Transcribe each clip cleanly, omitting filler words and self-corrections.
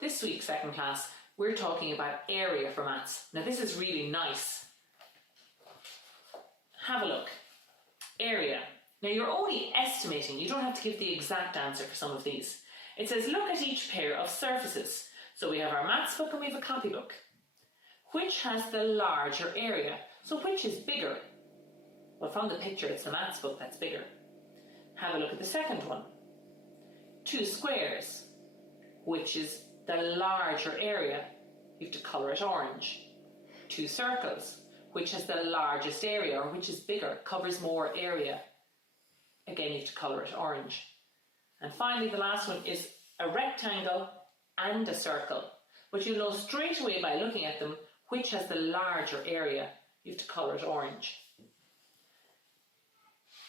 This week, second class, we're talking about area for maths. Now this is really nice. Have a look. Area. Now you're only estimating, you don't have to give the exact answer for some of these. It says look at each pair of surfaces. So we have our maths book and we have a copybook. Which has the larger area? So which is bigger? Well, from the picture it's the maths book that's bigger. Have a look at the second one. Two squares. Which is the larger area? You have to colour it orange. Two circles. Which has the largest area, or which is bigger, covers more area? Again, you have to colour it orange. And finally, the last one is a rectangle and a circle. But you know straight away by looking at them which has the larger area. You have to colour it orange.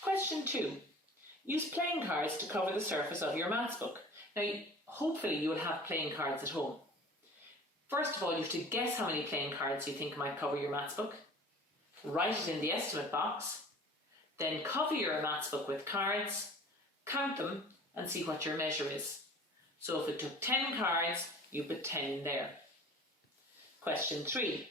Question 2. Use playing cards to cover the surface of your maths book. Now, hopefully you will have playing cards at home. First of all, you have to guess how many playing cards you think might cover your maths book. Write it in the estimate box. Then cover your maths book with cards, count them and see what your measure is. So if it took 10 cards, you put 10 in there. Question 3.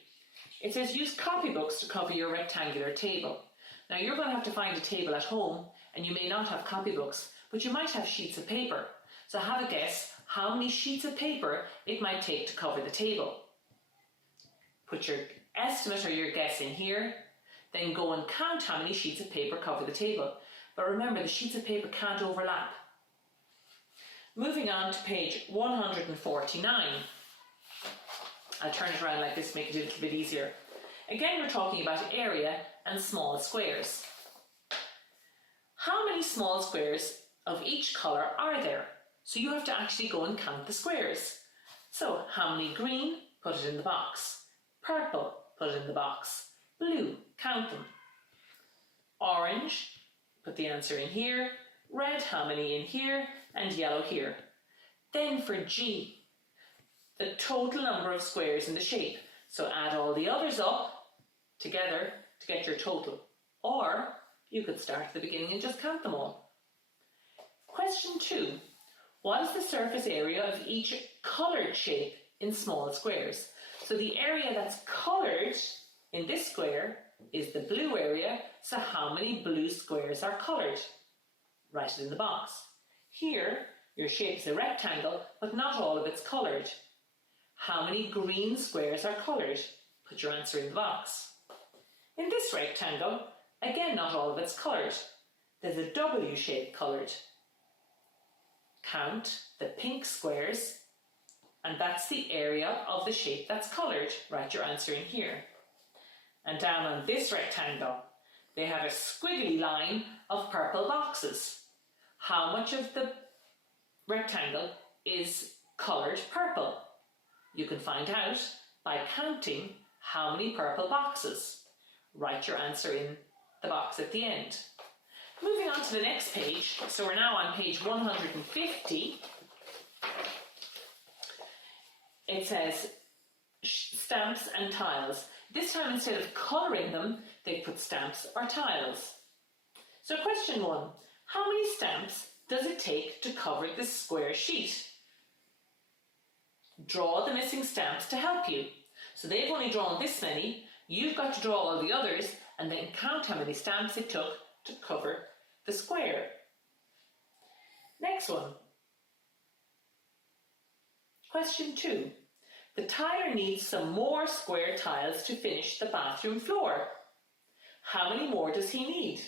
It says use copybooks to cover your rectangular table. Now you're going to have to find a table at home and you may not have copybooks, but you might have sheets of paper. So have a guess how many sheets of paper it might take to cover the table. Put your estimate or your guess in here, then go and count how many sheets of paper cover the table. But remember, the sheets of paper can't overlap. Moving on to page 149. I'll turn it around like this to make it a little bit easier. Again, we're talking about area and small squares. How many small squares of each colour are there? So you have to actually go and count the squares. So how many green? Put it in the box. Purple? Put it in the box. Blue? Count them. Orange? Put the answer in here. Red? How many in here? And yellow here. Then for G, the total number of squares in the shape. So add all the others up together to get your total. Or you could start at the beginning and just count them all. Question 2. What is the surface area of each coloured shape in small squares? So the area that's coloured in this square is the blue area. So how many blue squares are coloured? Write it in the box. Here, your shape is a rectangle, but not all of it's coloured. How many green squares are coloured? Put your answer in the box. In this rectangle, again, not all of it's coloured. There's a W shape coloured. Count the pink squares, and that's the area of the shape that's coloured. Write your answer in here. And down on this rectangle, they have a squiggly line of purple boxes. How much of the rectangle is coloured purple? You can find out by counting how many purple boxes. Write your answer in the box at the end. Moving on to the next page, so we're now on page 150. It says stamps and tiles. This time, instead of colouring them, they put stamps or tiles. So question 1, how many stamps does it take to cover this square sheet? Draw the missing stamps to help you. So they've only drawn this many, you've got to draw all the others and then count how many stamps it took to cover the square. Next one. Question 2. The tiler needs some more square tiles to finish the bathroom floor. How many more does he need?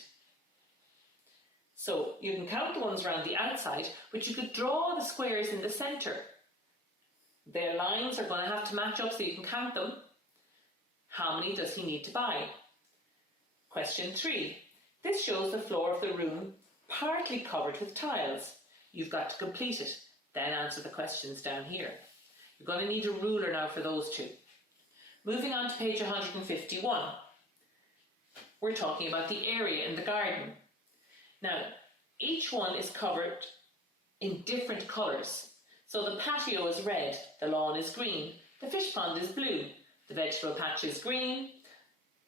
So you can count the ones around the outside, but you could draw the squares in the centre. Their lines are going to have to match up so you can count them. How many does he need to buy? Question 3. This shows the floor of the room partly covered with tiles. You've got to complete it, then answer the questions down here. You're going to need a ruler now for those two. Moving on to page 151. We're talking about the area in the garden. Now, each one is covered in different colours. So the patio is red, the lawn is green, the fish pond is blue, the vegetable patch is green,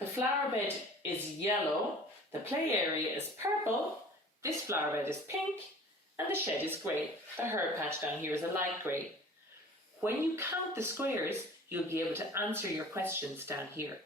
the flower bed is yellow, the play area is purple, this flower bed is pink, and the shed is grey. The herb patch down here is a light grey. When you count the squares, you'll be able to answer your questions down here.